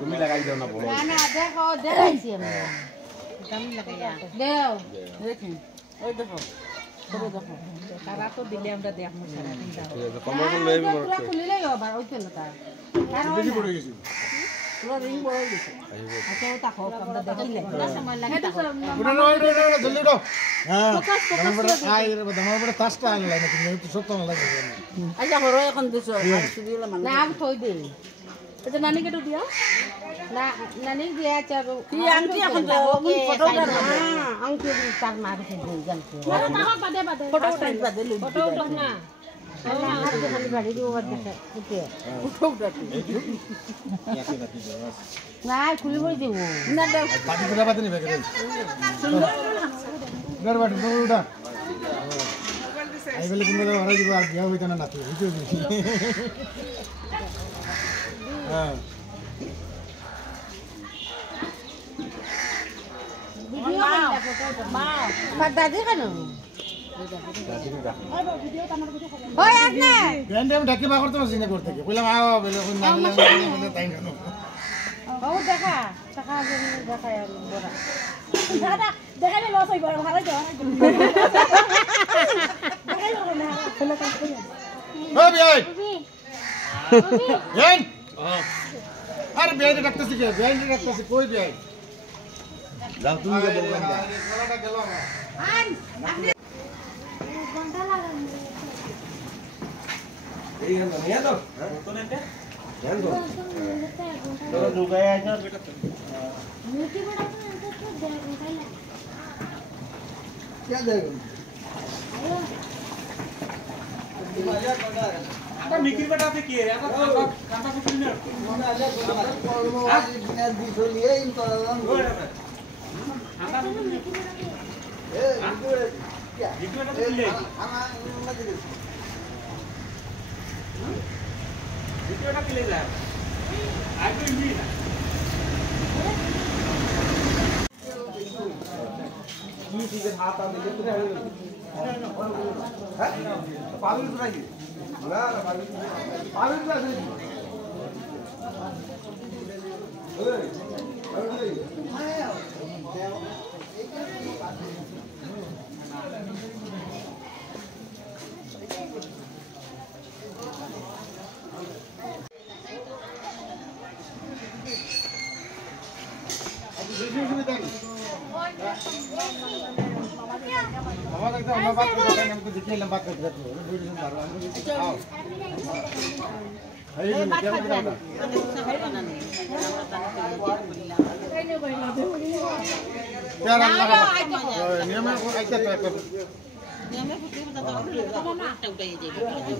তুমি লাগাই দাও না বলো না দেখো দেখাইছি আমি দাম লাগাইয়া দেও দেখি ওই দেখো করে দেখো তারা তো দিলে আমরা দেখমু সারা দিন দাও কমর লই পুরো খুলিলেই হবে ওই কেন তা বেশি পড়ে গেছে পুরো রিং বড় গেছে আচ্ছা ওটা হোক আমরা দেখিলে না সময় লাগে ওটা না জলদি দাও হ্যাঁ আই রে দাও বড় তাসটা আনলাই না তুমি তো সত্য না লাগে আচ্ছা হরো এখন দিছো সুদিলা মানে না আমি থই দেই এটা নানি কেটে দিও না নানি দিয়া চারো কি আংটি এখন ওই ফটোটা হ্যাঁ আংটি চার মার के দেই জানতে ফটো বাদে বাদে ফটো টাইপ বাদে লই ফটো উঠো না আল্লাহ হাত দিয়ে খালি বাড়ি দিব বাদ দেখে ওকে উঠো উঠো না খুলি বই দেব না দাও বাড়ি পুরা বাদ নিবে করে ঘর বাড়ি উঠা আই বলে তুমি তো হরাই দিব আর বিয়া হইতা না নাতি বুঝছো হ্যাঁ ভিডিও দেখো মা বাদ দাদি কেন ওই আপনি ব্যান্ড আমি ঢাকি বা করতে না সিনে করতে কি কইলাম আও বলে কোন না বলে তাই কেন ও দেখা টাকা দেন দেখায় বড়া দাদা দেখালে লস হইব ভালো তো দেখাই হবে না ফলো কাজ করি ও বিয়াই বিয়াই আরে বিয়াই ডাকতেছি কে বিয়াই ডাকতেছি কই বিয়াই যাও তুমি কে বলবেন না গলাটা গেল আমার আন আপনি ঘন্টা লাগান এই গেল নিয়ে দাও তো নেতে ধ্যান দাও তো দুগায় আছে বেটা মিটি বড়া তো ঘন্টা লাগে क्या देगा आया बड़ा आता मिकिर बेटा पे किए आता कांटा कुछ नहीं मैंने आजा बड़ा बिना दिखो लिए इन तो आता ए क्या बेटा पे ले हां मत दे बेटा पे ले जा आई विल बी ना ये चीजें हाथ आ गए तो है पागल तो नहीं ना पागल तो नहीं मामा लगता है बात करते हैं हमको देखिए लंबा बात करते हैं वीडियो में मारो आओ अरे ये क्या कर रहा है नियम में को ऐसा नियम में कुछ बता दो मामा